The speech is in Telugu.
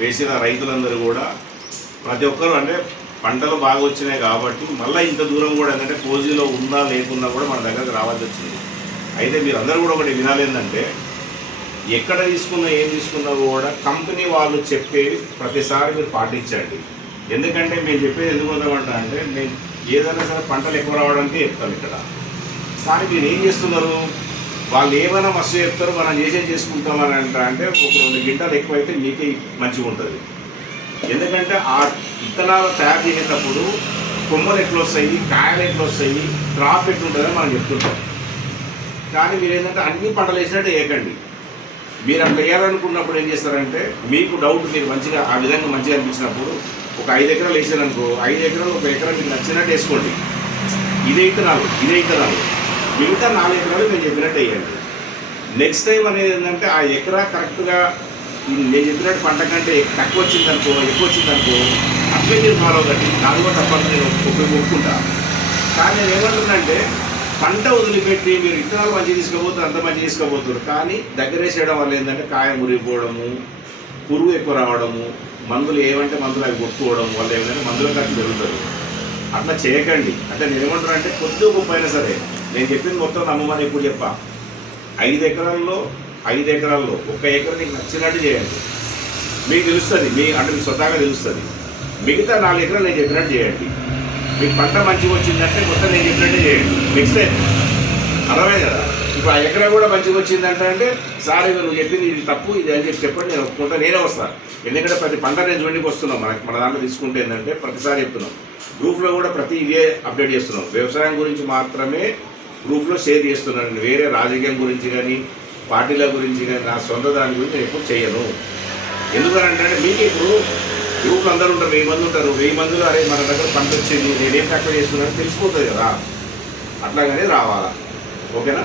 వేసిన రైతులందరూ కూడా ప్రతి ఒక్కరు అంటే పంటలు బాగా వచ్చినాయి కాబట్టి మళ్ళీ ఇంత దూరం కూడా ఏంటంటే కోజీలో ఉందా లేకున్నా కూడా మన దగ్గరకు రావాల్సి వచ్చింది. అయితే మీరు అందరూ కూడా ఒకటి వినాలి ఏంటంటే ఎక్కడ తీసుకున్నా ఏం తీసుకున్నా కూడా కంపెనీ వాళ్ళు చెప్పేవి ప్రతిసారి మీరు పాటించండి. ఎందుకంటే మేము చెప్పేది ఎందుకు వద్దామంటా అంటే మేము ఏదైనా సరే పంటలు ఎక్కువ రావడానికి చెప్తాం ఇక్కడ. కానీ మీరు ఏం చేస్తున్నారు, వాళ్ళు ఏమైనా మస్తు చెప్తారు మనం చేసుకుంటామని అంటే ఒక 2 గింటలు ఎక్కువైతే మీకే మంచిగా ఉంటుంది. ఎందుకంటే ఆ విత్తనాలు తయారు చేసేటప్పుడు కొమ్మలు ఎట్లా వస్తాయి, కాయలు ఎట్లా వస్తాయి, క్రాప్ ఎట్లుంటుందని మనం చెప్తుంటాం. కానీ మీరు ఏంటంటే అన్ని పంటలు వేసినట్టు వేయకండి. మీరు అట్లా వేయాలనుకున్నప్పుడు ఏం చేస్తారంటే మీకు డౌట్ మీరు మంచిగా ఆ విధంగా మంచిగా అనిపించినప్పుడు ఒక 5 ఎకరాలు వేసారనుకో 5 ఎకరాలు 1 ఎకరా మీకు నచ్చినట్టు వేసుకోండి. ఇదే ఇత్తనాలు మిగతా 4 ఎకరాలు మేము చెప్పినట్టు వేయండి. నెక్స్ట్ టైం అనేది ఏంటంటే ఆ ఎకరా కరెక్ట్గా నేను చెప్పినట్టు పంట కంటే తక్కువ వచ్చిందనుకో ఎక్కువ వచ్చిందనుకో అట్లే మీరు ఫాలో కండి. నాకు కూడా తప్పని నేను ఒప్పుకుంటా. కానీ నేను ఏమంటున్నానంటే పంట వదిలిపెట్టి మీరు విత్తనాలు మంచిగా తీసుకోబోతారు, అంత మంచిగా తీసుకోబోతారు. కానీ దగ్గరేసేయడం వల్ల ఏంటంటే కాయ మురిగిపోవడము, పురుగు ఎక్కువ రావడము, మందులు ఏమంటే మందులు అవి కొట్టుకోవడం వల్ల ఏమైనా మందుల ఖర్చు పెరుగుతుంది. అట్లా చేయకండి. అంటే నేను ఏమంటున్నానంటే కొద్ది గొప్ప అయినా సరే నేను చెప్పింది మొత్తం నమ్మమని ఎప్పుడు చెప్పా. 5 ఎకరాల్లో 1 ఎకరా నీకు నచ్చినట్టు చేయండి. మీకు తెలుస్తుంది, అంటే మీకు స్వతహాగా తెలుస్తుంది. మిగతా 4 ఎకరాలు నేను చెప్పినట్టు చేయండి. మీకు పంట మంచిగా వచ్చిందంటే మొత్తం నేను చెప్పినట్టే చేయండి. నెక్స్ట్ టైం అర్థమే కదా. ఇప్పుడు ఆ ఎకరా కూడా మంచిగా వచ్చిందంటే సార్ నువ్వు చెప్పింది ఇది తప్పు ఇది అని చెప్పండి, నేను ఒప్పుకుంటా, నేనే వస్తాను. ఎందుకంటే ప్రతి పంట నేను చూడడానికి వస్తున్నాం. మన దాంట్లో తీసుకుంటే ఏంటంటే ప్రతిసారి చెప్తున్నాం. గ్రూప్లో కూడా ప్రతి ఇవే అప్డేట్ చేస్తున్నాం. వ్యవసాయం గురించి మాత్రమే గ్రూప్లో షేర్ చేస్తున్నాను. వేరే రాజకీయం గురించి కానీ పార్టీల గురించి కానీ నా సొంత దాని గురించి నేను ఎప్పుడు చేయను. ఎందుకంటే మీకు ఇప్పుడు గ్రూప్లు అందరూ ఉంటారు, 1000 మంది ఉంటారు. 1000 మందిలో అరే మన దగ్గర పంట వచ్చింది నేనేం తక్కువ చేస్తున్నాను తెలిసిపోతుంది కదా. అట్లాగనే రావాలా. ఓకేనా?